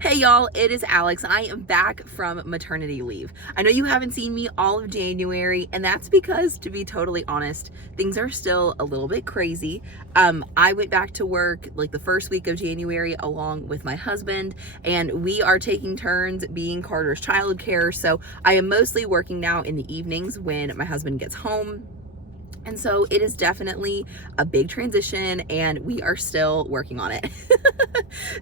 Hey y'all, it is Alex and I am back from maternity leave. I know you haven't seen me all of January, and that's because, to be totally honest, things are still a little bit crazy. I went back to work like the first week of January along with my husband, and we are taking turns being Carter's childcare. So I am mostly working now in the evenings when my husband gets home. And so it is definitely a big transition and we are still working on it.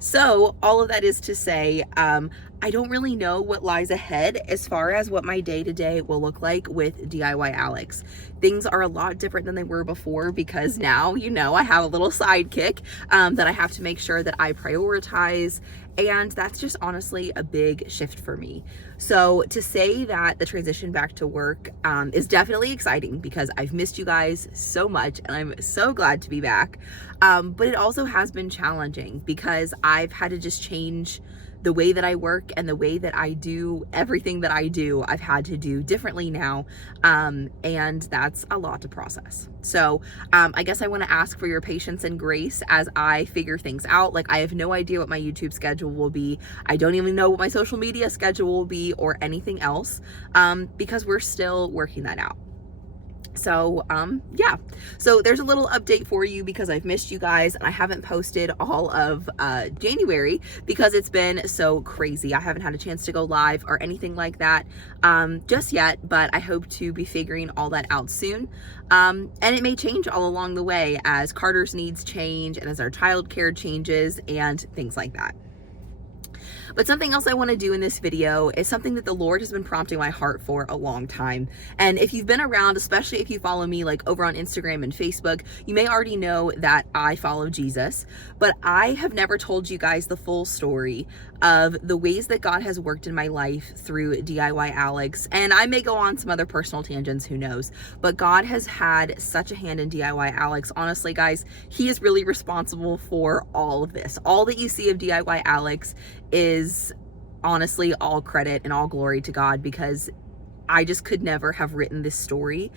So all of that is to say, I don't really know what lies ahead as far as what my day-to-day will look like with DIY Alex. Things are a lot different than they were before because now, I have a little sidekick that I have to make sure that I prioritize, and that's just honestly a big shift for me. So to say that the transition back to work is definitely exciting because I've missed you guys so much and I'm so glad to be back. But it also has been challenging because I've had to just change the way that I work and the way that I do everything that I do. I've had to do differently now, and that's a lot to process. So I guess I want to ask for your patience and grace as I figure things out. Like, I have no idea what my YouTube schedule will be. I don't even know what my social media schedule will be or anything else, because we're still working that out. So yeah, so there's a little update for you because I've missed you guys and I haven't posted all of January because it's been so crazy. I haven't had a chance to go live or anything like that just yet, but I hope to be figuring all that out soon. And it may change all along the way as Carter's needs change and as our childcare changes and things like that. But something else I want to do in this video is something that the Lord has been prompting my heart for a long time. And if you've been around, especially if you follow me like over on Instagram and Facebook, you may already know that I follow Jesus, but I have never told you guys the full story of the ways that God has worked in my life through DIY Alex. And I may go on some other personal tangents, who knows, but God has had such a hand in DIY Alex. Honestly, guys, he is really responsible for all of this. All that you see of DIY Alex is honestly all credit and all glory to God, because I just could never have written this story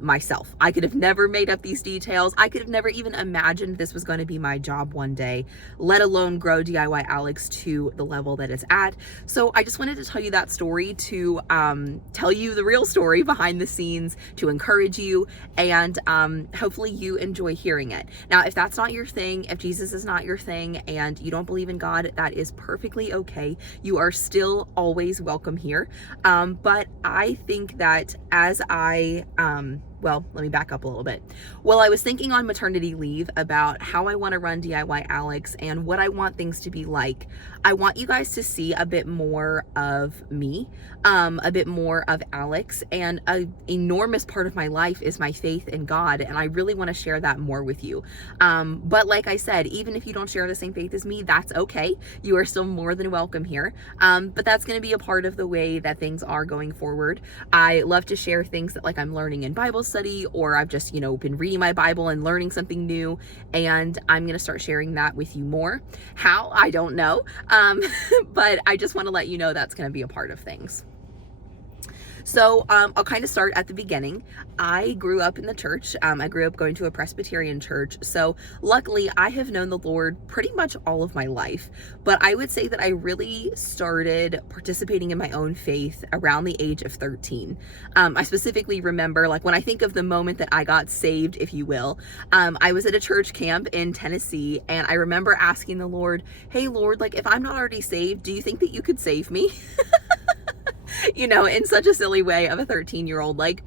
myself. I could have never made up these details. I could have never even imagined this was going to be my job one day, let alone grow DIY Alex to the level that it's at. So I just wanted to tell you that story to tell you the real story behind the scenes, to encourage you, and hopefully you enjoy hearing it. Now, if that's not your thing, if Jesus is not your thing and you don't believe in God, that is perfectly okay. You are still always welcome here. But I think that as well, let me back up a little bit. Well, I was thinking on maternity leave about how I want to run DIY Alex and what I want things to be like. I want you guys to see a bit more of me, a bit more of Alex, and an enormous part of my life is my faith in God, and I really want to share that more with you. But like I said, even if you don't share the same faith as me, that's okay. You are still more than welcome here. But that's going to be a part of the way that things are going forward. I love to share things that like I'm learning in Bible study, or I've just, been reading my Bible and learning something new, and I'm going to start sharing that with you more. How? I don't know. But I just want to let you know that's going to be a part of things. So I'll kind of start at the beginning. I grew up in the church. I grew up going to a Presbyterian church. So luckily I have known the Lord pretty much all of my life. But I would say that I really started participating in my own faith around the age of 13. I specifically remember, like, when I think of the moment that I got saved, if you will, I was at a church camp in Tennessee, and I remember asking the Lord, "Hey Lord, like, if I'm not already saved, do you think that you could save me?" In such a silly way of a 13-year-old, like,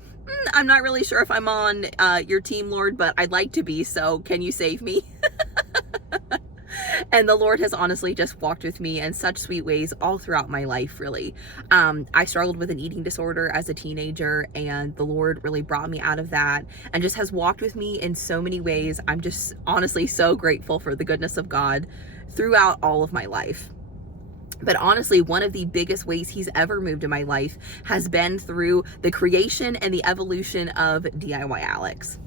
I'm not really sure if I'm on your team, Lord, but I'd like to be, so can you save me? And the Lord has honestly just walked with me in such sweet ways all throughout my life, really. I struggled with an eating disorder as a teenager, and the Lord really brought me out of that and just has walked with me in so many ways. I'm just honestly so grateful for the goodness of God throughout all of my life. But honestly, one of the biggest ways he's ever moved in my life has been through the creation and the evolution of DIY Alex.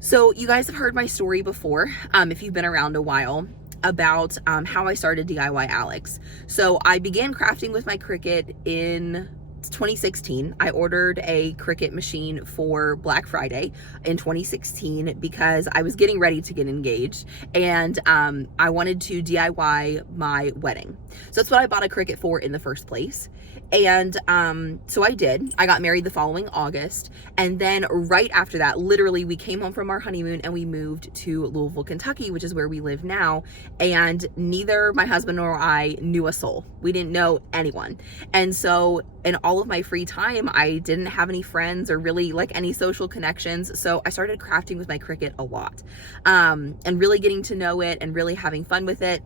So you guys have heard my story before, if you've been around a while, about how I started DIY Alex. So I began crafting with my Cricut in 2016, I ordered a Cricut machine for Black Friday in 2016 because I was getting ready to get engaged, and I wanted to DIY my wedding. So that's what I bought a Cricut for in the first place. And so I did. I got married the following August, and then right after that, literally, we came home from our honeymoon and we moved to Louisville, Kentucky, which is where we live now. And neither my husband nor I knew a soul. We didn't know anyone. And so in all of my free time, I didn't have any friends or really like any social connections. So I started crafting with my Cricut a lot, and really getting to know it and really having fun with it.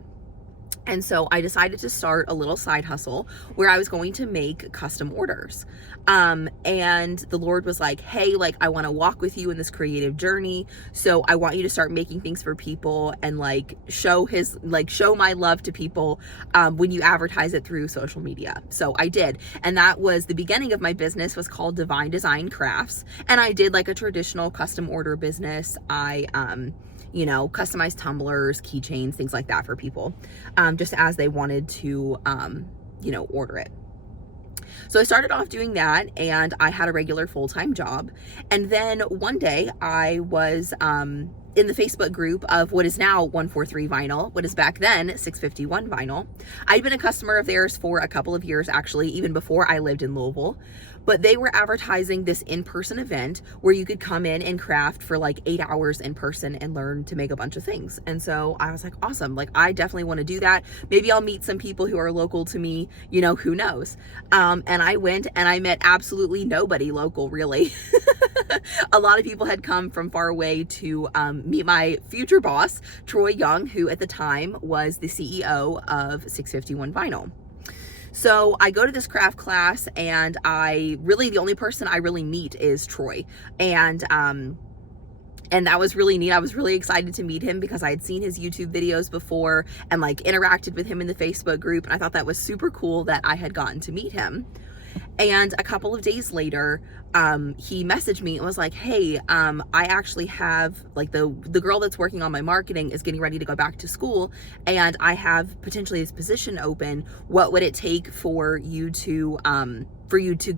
And so I decided to start a little side hustle where I was going to make custom orders. And the Lord was like, hey, like, I want to walk with you in this creative journey. So I want you to start making things for people and like show my love to people when you advertise it through social media. So I did. And that was the beginning of my business, was called Divine Design Crafts. And I did like a traditional custom order business. I, customized tumblers, keychains, things like that for people, just as they wanted to, order it. So I started off doing that, and I had a regular full-time job. And then one day I was in the Facebook group of what is now 143 Vinyl, what is back then 651 Vinyl. I'd been a customer of theirs for a couple of years, actually, even before I lived in Louisville. But they were advertising this in-person event where you could come in and craft for like 8 hours in person and learn to make a bunch of things. And so I was like, awesome, like I definitely want to do that. Maybe I'll meet some people who are local to me, who knows. And I went and I met absolutely nobody local, really. A lot of people had come from far away to meet my future boss, Troy Young, who at the time was the CEO of 651 Vinyl. So I go to this craft class, and the only person I really meet is Troy. And that was really neat. I was really excited to meet him because I had seen his YouTube videos before and like interacted with him in the Facebook group. And I thought that was super cool that I had gotten to meet him. And a couple of days later, he messaged me and was like, hey, I actually have like the girl that's working on my marketing is getting ready to go back to school, and I have potentially this position open. What would it take for you to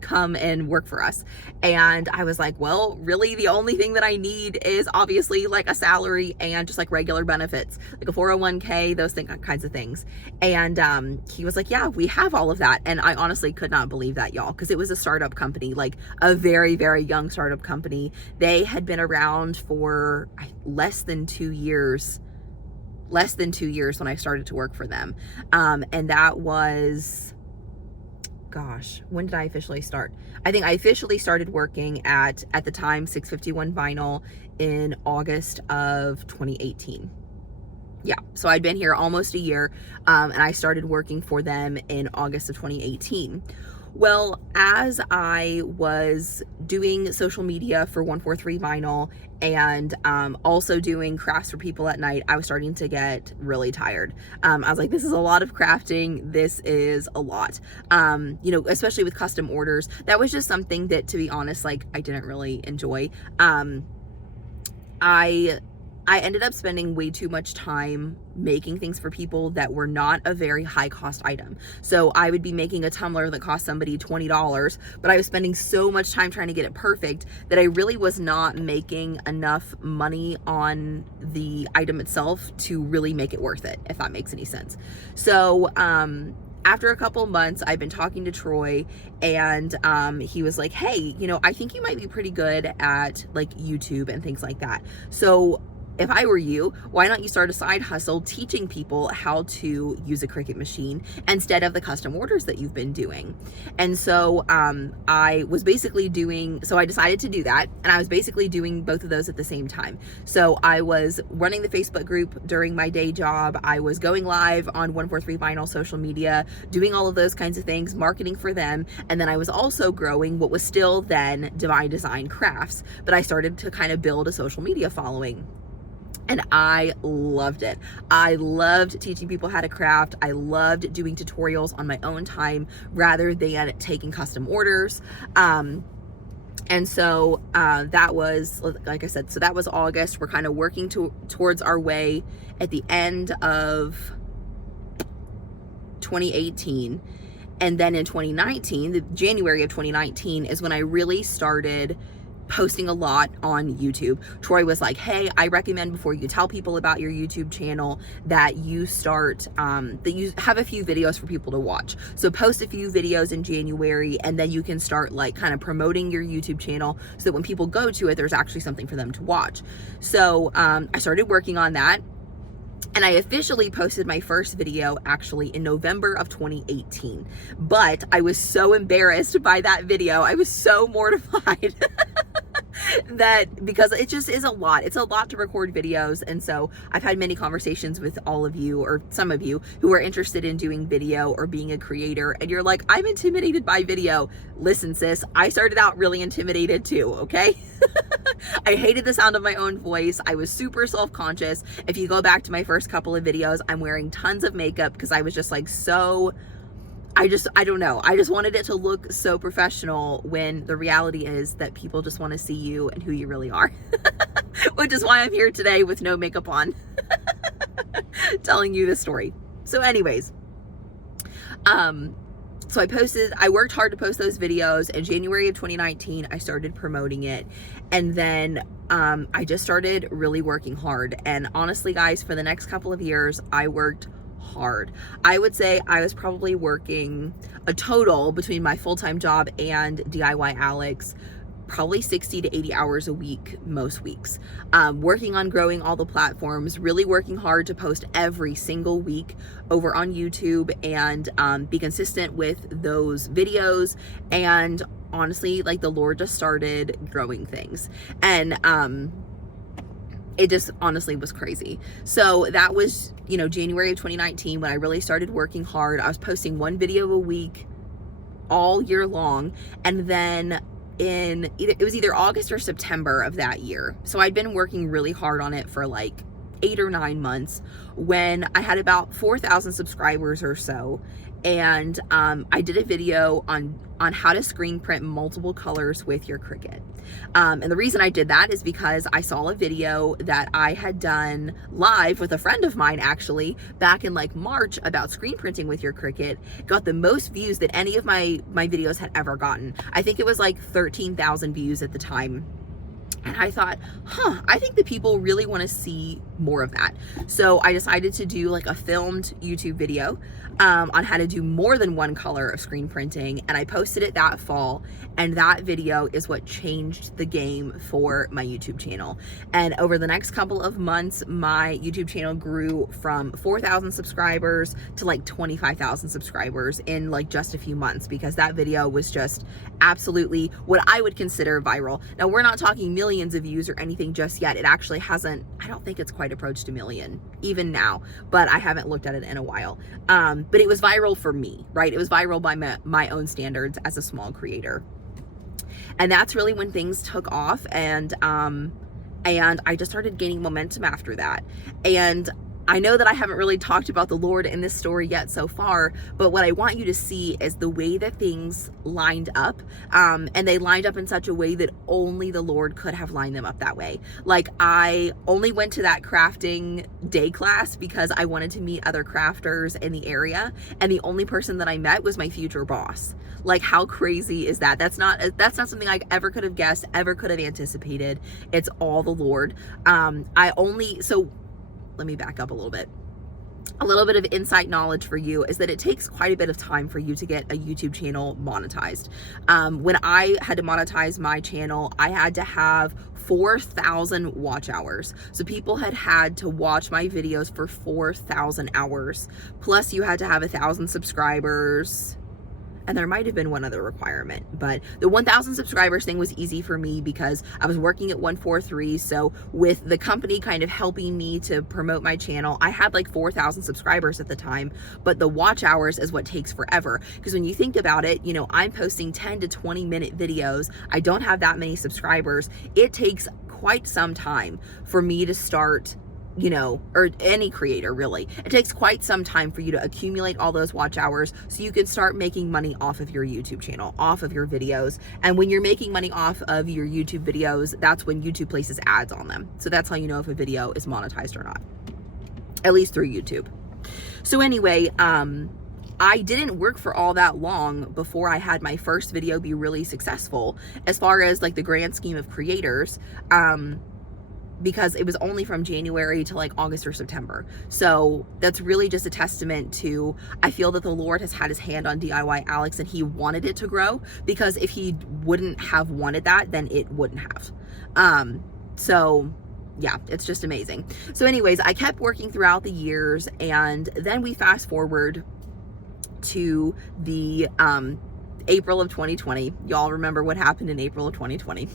come and work for us? And I was like, well, really the only thing that I need is obviously like a salary and just like regular benefits, like a 401k, those kinds of things. And he was like, yeah, we have all of that. And I honestly could not believe that, y'all, because it was a startup company, like a very, very young startup company. They had been around for less than 2 years when I started to work for them. And that was, gosh, when did I officially start? I think I officially started working at the time, 651 Vinyl in August of 2018. Yeah, so I'd been here almost a year, and I started working for them in August of 2018. Well, as I was doing social media for 143 Vinyl and also doing crafts for people at night, I was starting to get really tired. I was like, this is a lot of crafting. This is a lot, especially with custom orders. That was just something that, to be honest, like I didn't really enjoy. I ended up spending way too much time making things for people that were not a very high cost item. So I would be making a tumbler that cost somebody $20, but I was spending so much time trying to get it perfect that I really was not making enough money on the item itself to really make it worth it, if that makes any sense. So, after a couple months, I've been talking to Troy, and he was like, hey, I think you might be pretty good at like YouTube and things like that. So if I were you, why don't you start a side hustle teaching people how to use a Cricut machine instead of the custom orders that you've been doing? And so I decided to do that, and I was basically doing both of those at the same time. So I was running the Facebook group during my day job. I was going live on 143 Vinyl social media, doing all of those kinds of things, marketing for them. And then I was also growing what was still then Divine Design Crafts, but I started to kind of build a social media following. And I loved it. I loved teaching people how to craft. I loved doing tutorials on my own time rather than taking custom orders. And so that was, like I said, so that was August. We're kind of working towards our way at the end of 2018. And then in 2019, the January of 2019 is when I really started posting a lot on YouTube. Troy was like, hey, I recommend before you tell people about your YouTube channel that you start, that you have a few videos for people to watch. So post a few videos in January, and then you can start like kind of promoting your YouTube channel so that when people go to it, there's actually something for them to watch. So I started working on that. And I officially posted my first video actually in November of 2018. But I was so embarrassed by that video. I was so mortified that, because it just is a lot. It's a lot to record videos. And so I've had many conversations with all of you, or some of you, who are interested in doing video or being a creator. And you're like, I'm intimidated by video. Listen, sis, I started out really intimidated too, okay? I hated the sound of my own voice. I was super self-conscious. If you go back to my first couple of videos, I'm wearing tons of makeup because I was just like I don't know. I just wanted it to look so professional, when the reality is that people just want to see you and who you really are. Which is why I'm here today with no makeup on, telling you this story. So anyways, so I worked hard to post those videos. In January of 2019, I started promoting it. And then I just started really working hard. And honestly, guys, for the next couple of years, I worked hard. I would say I was probably working a total between my full-time job and DIY Alex, probably 60 to 80 hours a week, most weeks, working on growing all the platforms, really working hard to post every single week over on YouTube, and be consistent with those videos. And honestly, like, the Lord just started growing things. And, it just honestly was crazy. So that was, January of 2019 when I really started working hard. I was posting one video a week all year long. And then it was either August or September of that year. So I'd been working really hard on it for like 8 or 9 months, when I had about 4,000 subscribers or so. And I did a video on how to screen print multiple colors with your Cricut. And the reason I did that is because I saw a video that I had done live with a friend of mine, actually, back in like March, about screen printing with your Cricut. Got the most views that any of my videos had ever gotten. I think it was like 13,000 views at the time. And I thought, I think the people really want to see more of that. So I decided to do like a filmed YouTube video on how to do more than one color of screen printing. And I posted it that fall. And that video is what changed the game for my YouTube channel. And over the next couple of months, my YouTube channel grew from 4,000 subscribers to like 25,000 subscribers in like just a few months, because that video was just absolutely what I would consider viral. Now, we're not talking millions of views or anything just yet. It actually hasn't, I don't think it's quite approached a million even now, but I haven't looked at it in a while. But it was viral for me, right? It was viral by my own standards as a small creator. And that's really when things took off, and I just started gaining momentum after that. And I know that I haven't really talked about the Lord in this story yet so far, but what I want you to see is the way that things lined up, and they lined up in such a way that only the Lord could have lined them up that way. Like, I only went to that crafting day class because I wanted to meet other crafters in the area, and the only person that I met was my future boss. Like, how crazy is that? That's not something I ever could have guessed, ever could have anticipated. It's all the Lord. Let me back up a little bit. A little bit of insight knowledge for you is that it takes quite a bit of time for you to get a YouTube channel monetized. When I had to monetize my channel, I had to have 4,000 watch hours. So people had to watch my videos for 4,000 hours. Plus you had to have 1,000 subscribers. And there might have been one other requirement, but the 1,000 subscribers thing was easy for me because I was working at 143. So with the company kind of helping me to promote my channel, I had like 4,000 subscribers at the time, but the watch hours is what takes forever. Because when you think about it, I'm posting 10 to 20 minute videos. I don't have that many subscribers. It takes quite some time for me to start, or any creator really. It takes quite some time for you to accumulate all those watch hours so you can start making money off of your YouTube channel, off of your videos. And when you're making money off of your YouTube videos, that's when YouTube places ads on them. So that's how you know if a video is monetized or not, at least through YouTube. So anyway, I didn't work for all that long before I had my first video be really successful as far as like the grand scheme of creators, because it was only from January to like August or September. So that's really just a testament to, I feel that the Lord has had his hand on DIY Alex and he wanted it to grow, because if he wouldn't have wanted that, then it wouldn't have. So yeah, it's just amazing. So anyways, I kept working throughout the years, and then we fast forward to the April of 2020. Y'all remember what happened in April of 2020.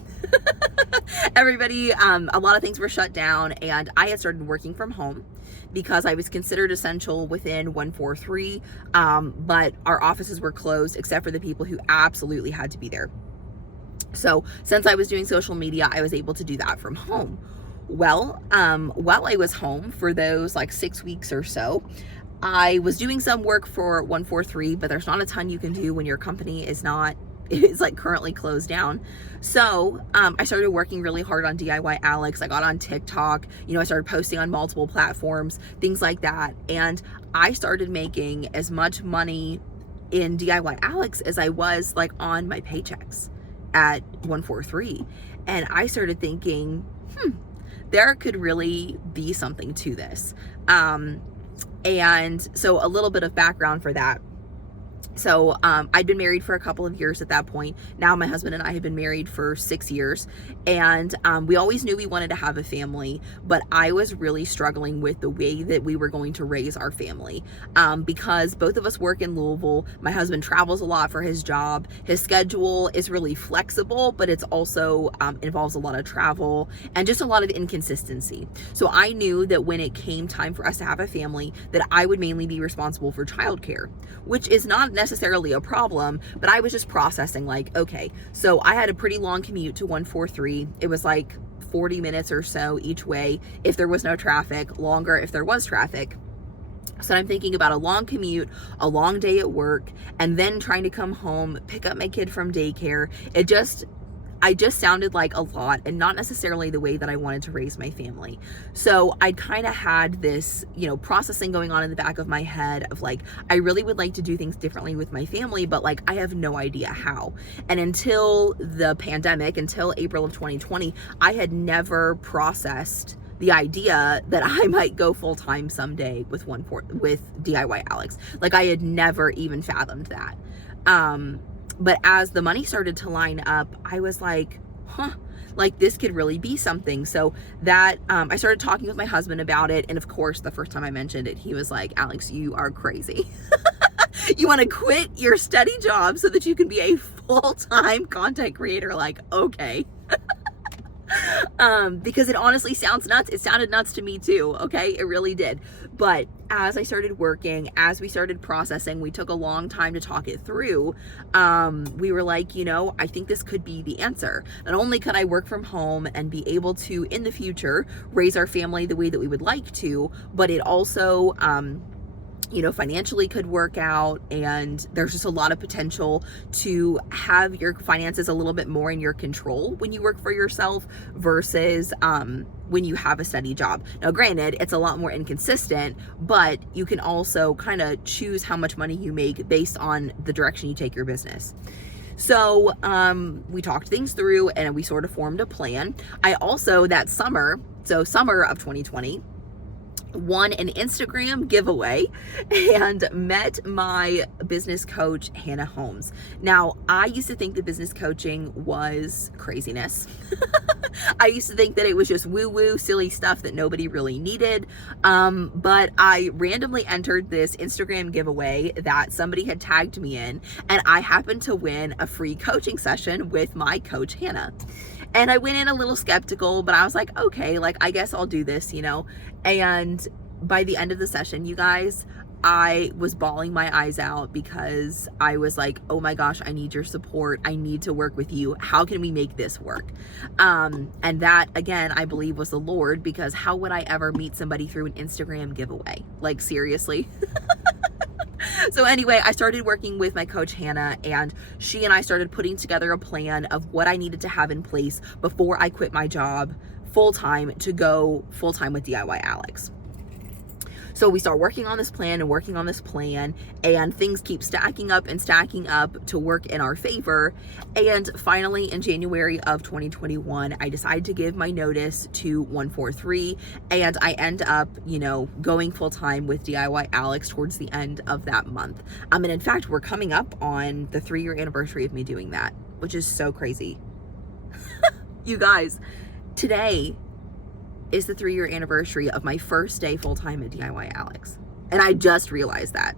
Everybody, a lot of things were shut down, and I had started working from home because I was considered essential within 143, but our offices were closed except for the people who absolutely had to be there. So since I was doing social media, I was able to do that from home. Well, while I was home for those like 6 weeks or so, I was doing some work for 143, but there's not a ton you can do when your company is like currently closed down. So I started working really hard on DIY Alex. I got on TikTok, I started posting on multiple platforms, things like that. And I started making as much money in DIY Alex as I was like on my paychecks at 143. And I started thinking, there could really be something to this. And so a little bit of background for that. So I'd been married for a couple of years at that point. Now my husband and I had been married for 6 years, and we always knew we wanted to have a family, but I was really struggling with the way that we were going to raise our family, because both of us work in Louisville. My husband travels a lot for his job. His schedule is really flexible, but it's also involves a lot of travel and just a lot of inconsistency. So I knew that when it came time for us to have a family, that I would mainly be responsible for childcare, which is not necessarily a problem, but I was just processing like, okay, so I had a pretty long commute to 143. It was like 40 minutes or so each way if there was no traffic, longer if there was traffic. So I'm thinking about a long commute, a long day at work, and then trying to come home, pick up my kid from daycare. I just sounded like a lot, and not necessarily the way that I wanted to raise my family. So I kind of had this, processing going on in the back of my head of like, I really would like to do things differently with my family, but like, I have no idea how. And until the pandemic, until April of 2020, I had never processed the idea that I might go full-time someday with DIY Alex. Like, I had never even fathomed that. But as the money started to line up, I was like, like this could really be something. So that, I started talking with my husband about it. And of course, the first time I mentioned it, he was like, Alex, you are crazy. You want to quit your steady job so that you can be a full-time content creator? Like, okay. Because it honestly sounds nuts. It sounded nuts to me too. Okay. It really did. But as I started working, as we started processing, we took a long time to talk it through. We were like, I think this could be the answer. Not only could I work from home and be able to, in the future, raise our family the way that we would like to, but it also, financially could work out, and there's just a lot of potential to have your finances a little bit more in your control when you work for yourself versus when you have a steady job. Now, granted, it's a lot more inconsistent, but you can also kind of choose how much money you make based on the direction you take your business. So we talked things through, and we sort of formed a plan. I also, that summer of 2020, won an Instagram giveaway and met my business coach, Hannah Holmes. Now, I used to think that business coaching was craziness. I used to think that it was just woo-woo, silly stuff that nobody really needed. But I randomly entered this Instagram giveaway that somebody had tagged me in, and I happened to win a free coaching session with my coach, Hannah. And I went in a little skeptical, but I was like, okay, like, I guess I'll do this, And by the end of the session, you guys, I was bawling my eyes out because I was like, oh my gosh, I need your support. I need to work with you. How can we make this work? And that, again, I believe was the Lord, because how would I ever meet somebody through an Instagram giveaway? Like, seriously? So anyway, I started working with my coach, Hannah, and she and I started putting together a plan of what I needed to have in place before I quit my job full-time to go full-time with DIY Alex. So we start working on this plan and working on this plan, and things keep stacking up and stacking up to work in our favor. And finally, in January of 2021, I decided to give my notice to 143, and I end up, going full time with DIY Alex towards the end of that month. And in fact, we're coming up on the 3-year anniversary of me doing that, which is so crazy. You guys, today is the 3-year anniversary of my first day full-time at DIY Alex. And I just realized that,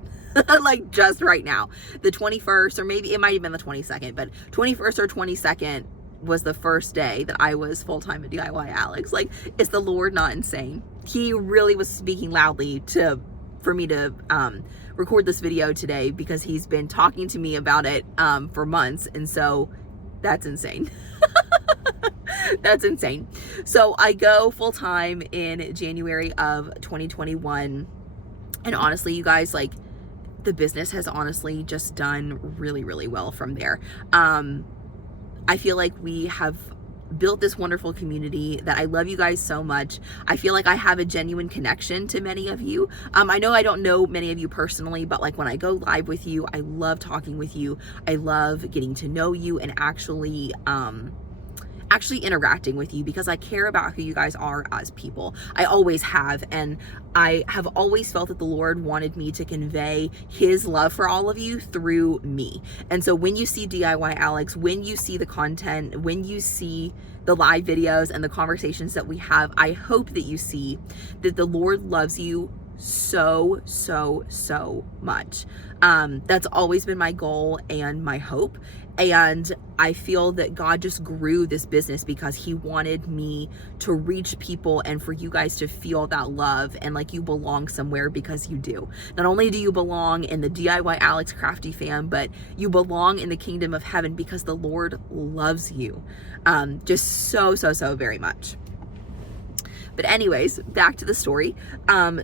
like just right now. The 21st, or maybe it might have been the 22nd, but 21st or 22nd was the first day that I was full-time at DIY Alex. Like, is the Lord not insane? He really was speaking loudly for me to record this video today, because he's been talking to me about it for months. And so that's insane. That's insane. So I go full time in January of 2021. And honestly, you guys, like, the business has honestly just done really, really well from there. I feel like we have built this wonderful community that I love you guys so much. I feel like I have a genuine connection to many of you. I know I don't know many of you personally, but like when I go live with you, I love talking with you. I love getting to know you and actually interacting with you, because I care about who you guys are as people. I always have, and I have always felt that the Lord wanted me to convey his love for all of you through me. And so when you see DIY Alex, when you see the content, when you see the live videos and the conversations that we have, I hope that you see that the Lord loves you so, so, so much. That's always been my goal and my hope. And I feel that God just grew this business because he wanted me to reach people and for you guys to feel that love and like you belong somewhere, because you do. Not only do you belong in the DIY Alex Crafty fam, but you belong in the kingdom of heaven because the Lord loves you just so, so, so very much. But anyways, back to the story.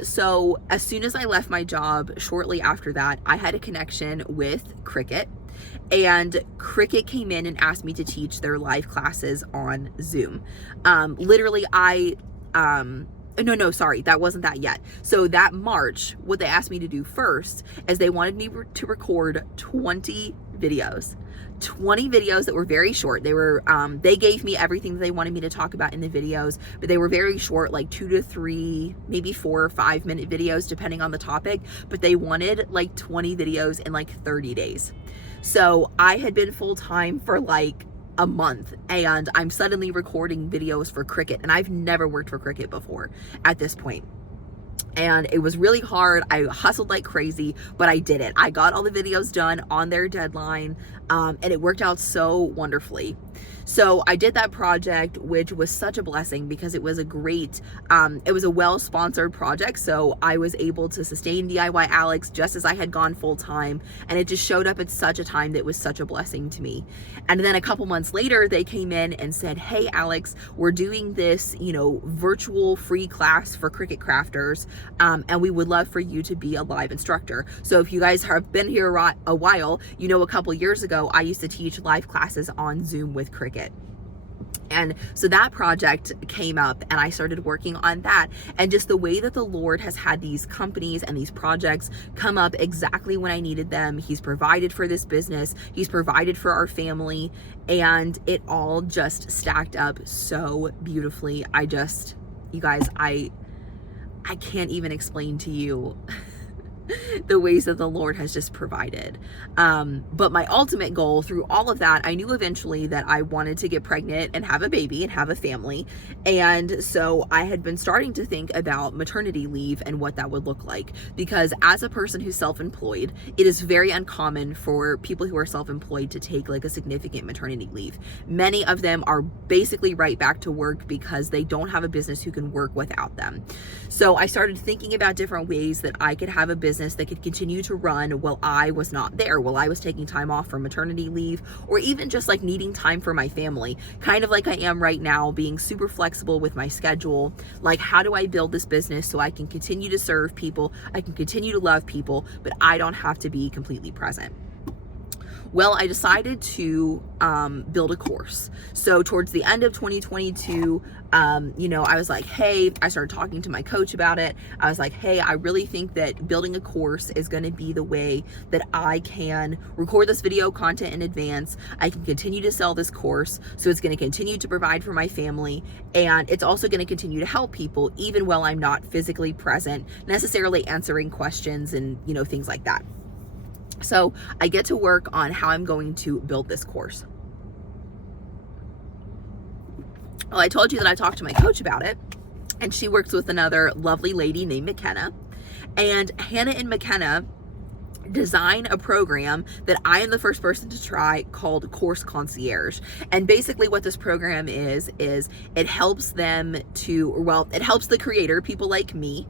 So as soon as I left my job, shortly after that, I had a connection with Cricut. And Cricut came in and asked me to teach their live classes on Zoom. Literally, no, sorry, that wasn't that yet. So that March, what they asked me to do first is they wanted me to record 20 videos. 20 videos that were very short. They gave me everything that they wanted me to talk about in the videos, but they were very short, like 2 to 3, maybe 4 or 5 minute videos, depending on the topic. But they wanted like 20 videos in like 30 days. So I had been full time for like a month, and I'm suddenly recording videos for Cricut, and I've never worked for Cricut before at this point. And it was really hard. I hustled like crazy, but I did it. I got all the videos done on their deadline, and it worked out so wonderfully. So I did that project, which was such a blessing because it was a great, it was a well-sponsored project. So I was able to sustain DIY Alex just as I had gone full time. And it just showed up at such a time that was such a blessing to me. And then a couple months later, they came in and said, hey, Alex, we're doing this, virtual free class for Cricut crafters. And we would love for you to be a live instructor. So if you guys have been here a while, a couple years ago, I used to teach live classes on Zoom with Cricut. And so that project came up and I started working on that. And just the way that the Lord has had these companies and these projects come up exactly when I needed them. He's provided for this business. He's provided for our family. And it all just stacked up so beautifully. You guys, I can't even explain to you the ways that the Lord has just provided. But my ultimate goal through all of that, I knew eventually that I wanted to get pregnant and have a baby and have a family. And so I had been starting to think about maternity leave and what that would look like. Because as a person who's self-employed, it is very uncommon for people who are self-employed to take like a significant maternity leave. Many of them are basically right back to work because they don't have a business who can work without them. So I started thinking about different ways that I could have a business that could continue to run while I was not there, while I was taking time off from maternity leave, or even just like needing time for my family, kind of like I am right now, being super flexible with my schedule. Like, how do I build this business so I can continue to serve people, I can continue to love people, but I don't have to be completely present? Well, I decided to build a course. So towards the end of 2022, I was like, hey, I started talking to my coach about it. I was like, hey, I really think that building a course is going to be the way that I can record this video content in advance. I can continue to sell this course. So it's going to continue to provide for my family. And it's also going to continue to help people even while I'm not physically present, necessarily answering questions and, things like that. So I get to work on how I'm going to build this course. Well, I told you that I talked to my coach about it, and she works with another lovely lady named McKenna. And Hannah and McKenna design a program that I am the first person to try called Course Concierge. And basically what this program is it helps them it helps the creator, people like me,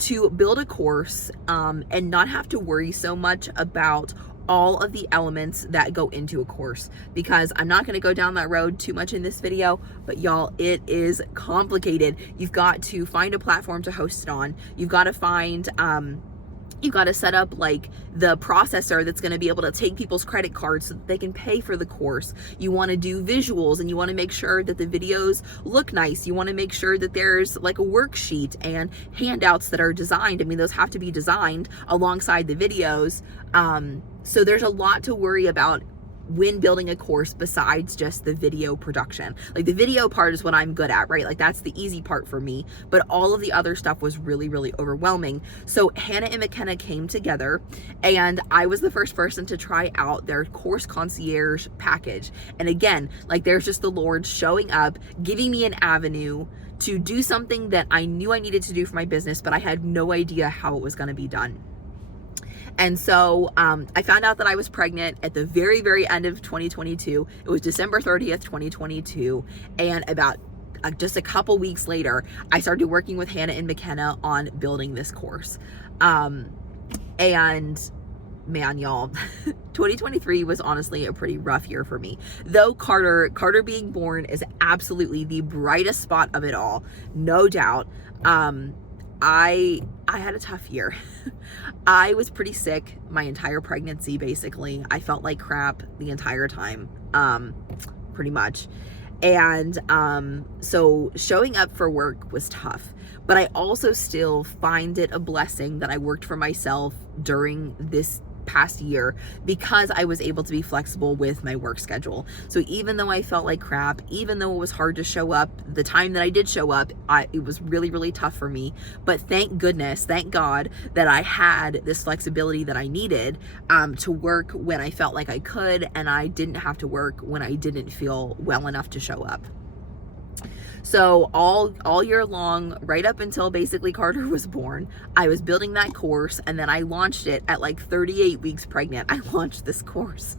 to build a course and not have to worry so much about all of the elements that go into a course, because I'm not going to go down that road too much in this video, but y'all, it is complicated. You've got to find a platform to host it on. You've got to find you've got to set up like the processor that's going to be able to take people's credit cards so that they can pay for the course. You want to do visuals, and you want to make sure that the videos look nice. You want to make sure that there's like a worksheet and handouts that are designed. I mean, those have to be designed alongside the videos. So there's a lot to worry about when building a course besides just the video production. Like the video part is what I'm good at, right? Like that's the easy part for me, but all of the other stuff was really, really overwhelming. So Hannah and McKenna came together, and I was the first person to try out their Course Concierge package. And again, like there's just the Lord showing up, giving me an avenue to do something that I knew I needed to do for my business, but I had no idea how it was going to be done. And so I found out that I was pregnant at the very, very end of 2022. It was December 30th, 2022. And about just a couple weeks later, I started working with Hannah and McKenna on building this course. And man, y'all, 2023 was honestly a pretty rough year for me. Though Carter being born is absolutely the brightest spot of it all, no doubt. I had a tough year. I was pretty sick my entire pregnancy, basically. I felt like crap the entire time, pretty much. And so showing up for work was tough. But I also still find it a blessing that I worked for myself during this past year, because I was able to be flexible with my work schedule. So even though I felt like crap, even though it was hard to show up, the time that I did show up, it was really, really tough for me. But thank goodness, thank God that I had this flexibility that I needed to work when I felt like I could, and I didn't have to work when I didn't feel well enough to show up. So all year long, right up until basically Carter was born, I was building that course, and then I launched it at like 38 weeks pregnant. I launched this course,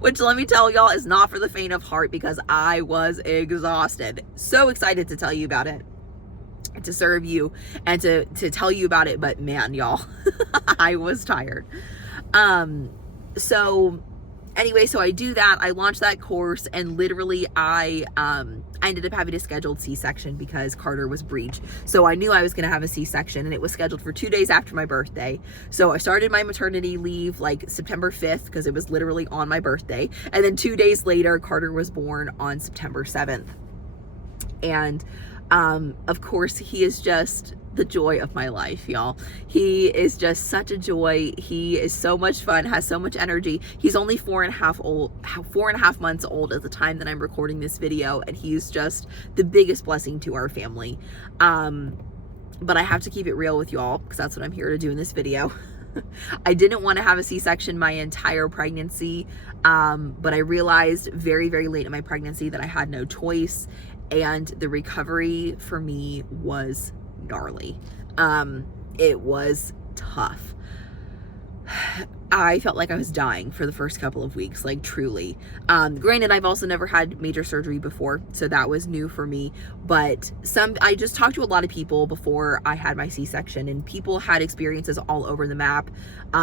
which let me tell y'all is not for the faint of heart, because I was exhausted. So excited to tell you about it, to serve you, and to tell you about it. But man, y'all, I was tired. So anyway, so I do that. I launched that course, and literally I ended up having a scheduled C-section because Carter was breech. So I knew I was going to have a C-section, and it was scheduled for 2 days after my birthday. So I started my maternity leave like September 5th because it was literally on my birthday. And then 2 days later, Carter was born on September 7th. And of course, he is just the joy of my life, y'all. He is just such a joy. He is so much fun, has so much energy. He's only 4.5 months old at the time that I'm recording this video, and he's just the biggest blessing to our family. But I have to keep it real with y'all, because that's what I'm here to do in this video. I didn't want to have a C-section my entire pregnancy, but I realized very, very late in my pregnancy that I had no choice, and the recovery for me was gnarly. It was tough. I felt like I was dying for the first couple of weeks, like truly. Granted, I've also never had major surgery before, so that was new for me. But I just talked to a lot of people before I had my C-section, and people had experiences all over the map.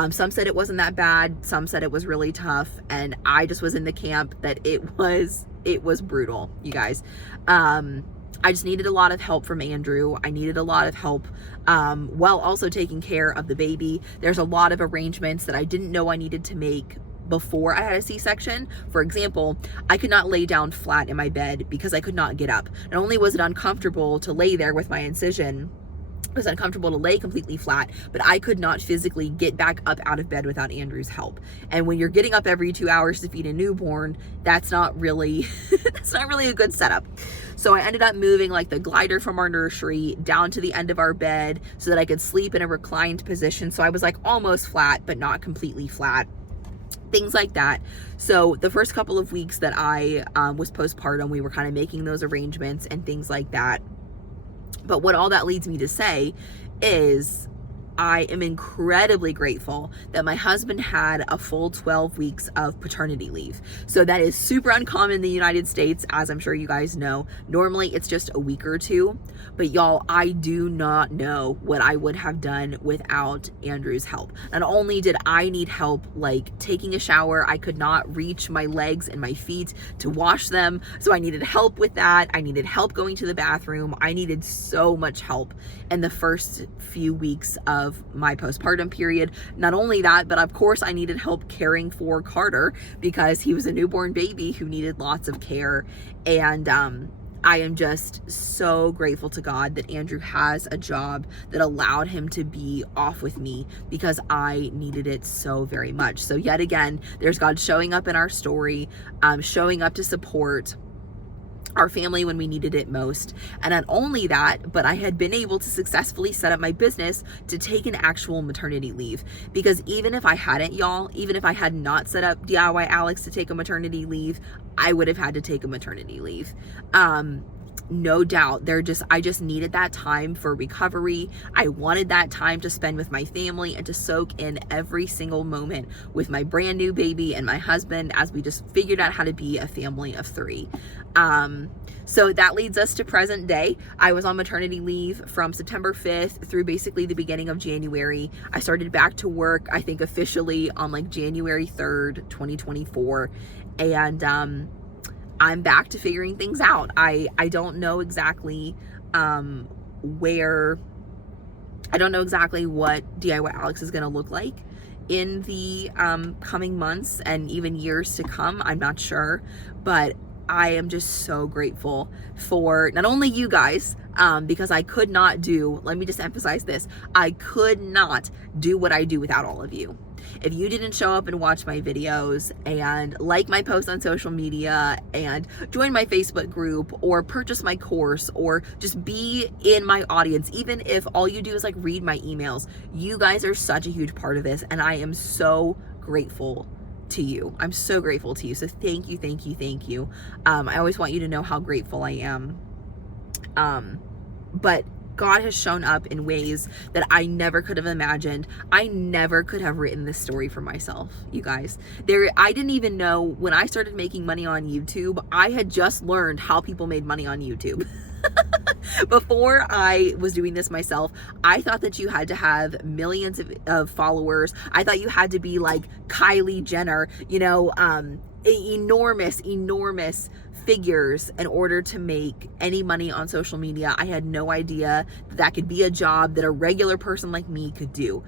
Some said it wasn't that bad. Some said it was really tough. And I just was in the camp that it was brutal, you guys. I just needed a lot of help from Andrew. I needed a lot of help while also taking care of the baby. There's a lot of arrangements that I didn't know I needed to make before I had a C-section. For example, I could not lay down flat in my bed because I could not get up. Not only was it uncomfortable to lay there with my incision, it was uncomfortable to lay completely flat, but I could not physically get back up out of bed without Andrew's help. And when you're getting up every 2 hours to feed a newborn, that's not really that's not really a good setup. So I ended up moving like the glider from our nursery down to the end of our bed so that I could sleep in a reclined position. So I was like almost flat, but not completely flat. Things like that. So the first couple of weeks that I was postpartum, we were kind of making those arrangements and things like that. But what all that leads me to say is I am incredibly grateful that my husband had a full 12 weeks of paternity leave. So that is super uncommon in the United States, as I'm sure you guys know. Normally it's just a week or two, but y'all, I do not know what I would have done without Andrew's help. Not only did I need help like taking a shower, I could not reach my legs and my feet to wash them. So I needed help with that. I needed help going to the bathroom. I needed so much help in the first few weeks of my postpartum period. Not only that, but of course I needed help caring for Carter because he was a newborn baby who needed lots of care. And I am just so grateful to God that Andrew has a job that allowed him to be off with me because I needed it so very much. So yet again, there's God showing up in our story, showing up to support our family when we needed it most. And not only that, but I had been able to successfully set up my business to take an actual maternity leave. Because even if I hadn't, y'all, even if I had not set up DIY Alex to take a maternity leave, I would have had to take a maternity leave. No doubt. I just needed that time for recovery. I wanted that time to spend with my family and to soak in every single moment with my brand new baby and my husband as we just figured out how to be a family of 3. So that leads us to present day. I was on maternity leave from September 5th through basically the beginning of January. I started back to work, I think officially on like January 3rd, 2024. And, I'm back to figuring things out. I don't know exactly I don't know exactly what DIY Alex is going to look like in the coming months and even years to come. I'm not sure, but I am just so grateful for not only you guys, because I could not do, let me just emphasize this, I could not do what I do without all of you. If you didn't show up and watch my videos and like my posts on social media and join my Facebook group or purchase my course or just be in my audience, even if all you do is like read my emails, you guys are such a huge part of this. And I am so grateful to you. I'm so grateful to you. So thank you, thank you, thank you. I always want you to know how grateful I am. But God has shown up in ways that I never could have imagined. I never could have written this story for myself, you guys. I didn't even know when I started making money on YouTube, I had just learned how people made money on YouTube. Before I was doing this myself, I thought that you had to have millions of followers. I thought you had to be like Kylie Jenner, enormous figures in order to make any money on social media. I had no idea that could be a job that a regular person like me could do,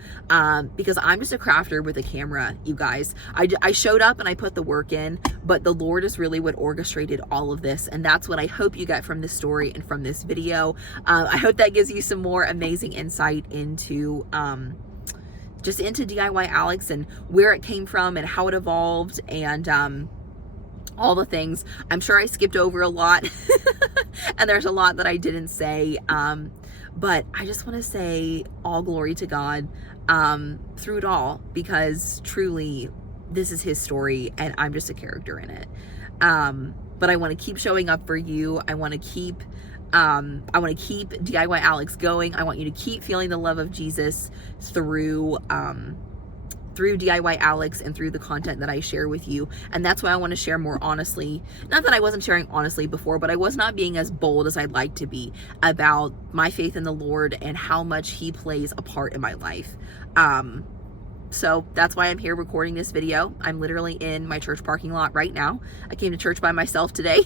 because I'm just a crafter with a camera, you guys. I showed up and I put the work in, but the Lord is really what orchestrated all of this, and that's what I hope you get from this story and from this video. I hope that gives you some more amazing insight into just into DIY Alex and where it came from and how it evolved and all the things. I'm sure I skipped over a lot and there's a lot that I didn't say, but I just want to say all glory to God through it all, because truly this is his story and I'm just a character in it. But I want to keep showing up for you. I want to keep DIY Alex going. I want you to keep feeling the love of Jesus through DIY Alex and through the content that I share with you. And that's why I want to share more honestly. Not that I wasn't sharing honestly before, but I was not being as bold as I'd like to be about my faith in the Lord and how much he plays a part in my life. So that's why I'm here recording this video. I'm literally in my church parking lot right now. I came to church by myself today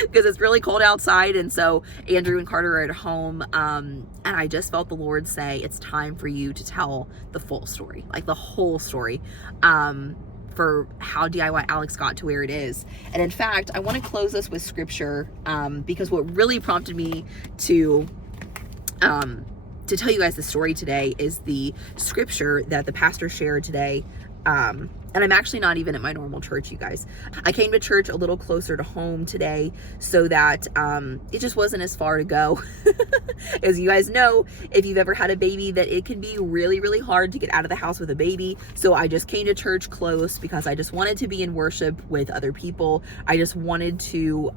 because it's really cold outside, and so Andrew and Carter are at home, and I just felt the Lord say it's time for you to tell the full story, like the whole story, for how DIY Alex got to where it is. And in fact, I want to close this with scripture, because what really prompted me to tell you guys the story today is the scripture that the pastor shared today. And I'm actually not even at my normal church, you guys. I came to church a little closer to home today so that it just wasn't as far to go. As you guys know, if you've ever had a baby, that it can be really, really hard to get out of the house with a baby. So I just came to church close because I just wanted to be in worship with other people. I just wanted to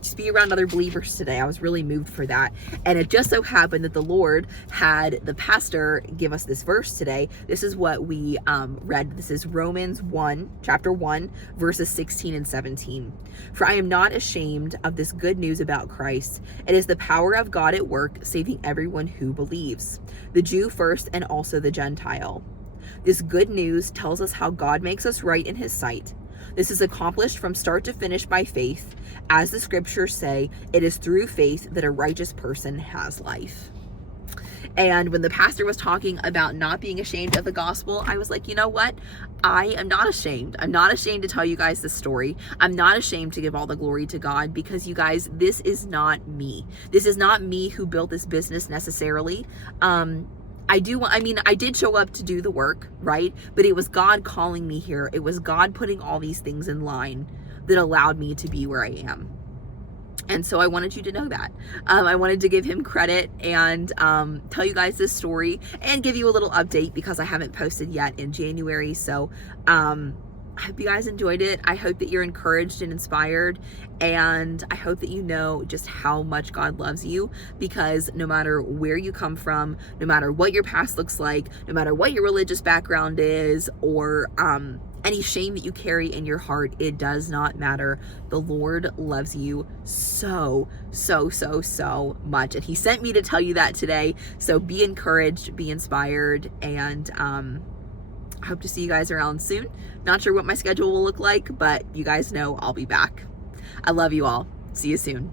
just be around other believers today. I was really moved for that. And it just so happened that the Lord had the pastor give us this verse today. This is what we read. This is Romans 1, chapter 1, verses 16 and 17. For I am not ashamed of this good news about Christ. It is the power of God at work, saving everyone who believes, the Jew first and also the Gentile. This good news tells us how God makes us right in his sight. This is accomplished from start to finish by faith. As the scriptures say, it is through faith that a righteous person has life. And when the pastor was talking about not being ashamed of the gospel, I was like, you know what? I am not ashamed. I'm not ashamed to tell you guys this story. I'm not ashamed to give all the glory to God, because you guys, this is not me. This is not me who built this business necessarily. I did show up to do the work, right? But it was God calling me here. It was God putting all these things in line that allowed me to be where I am. And so I wanted you to know that. I wanted to give him credit and tell you guys this story and give you a little update, because I haven't posted yet in January. So I hope you guys enjoyed it. I hope that you're encouraged and inspired. And I hope that you know just how much God loves you, because no matter where you come from, no matter what your past looks like, no matter what your religious background is, or any shame that you carry in your heart, it does not matter. The Lord loves you so, so, so, so much. And he sent me to tell you that today. So be encouraged, be inspired, and I hope to see you guys around soon. Not sure what my schedule will look like, but you guys know I'll be back. I love you all. See you soon.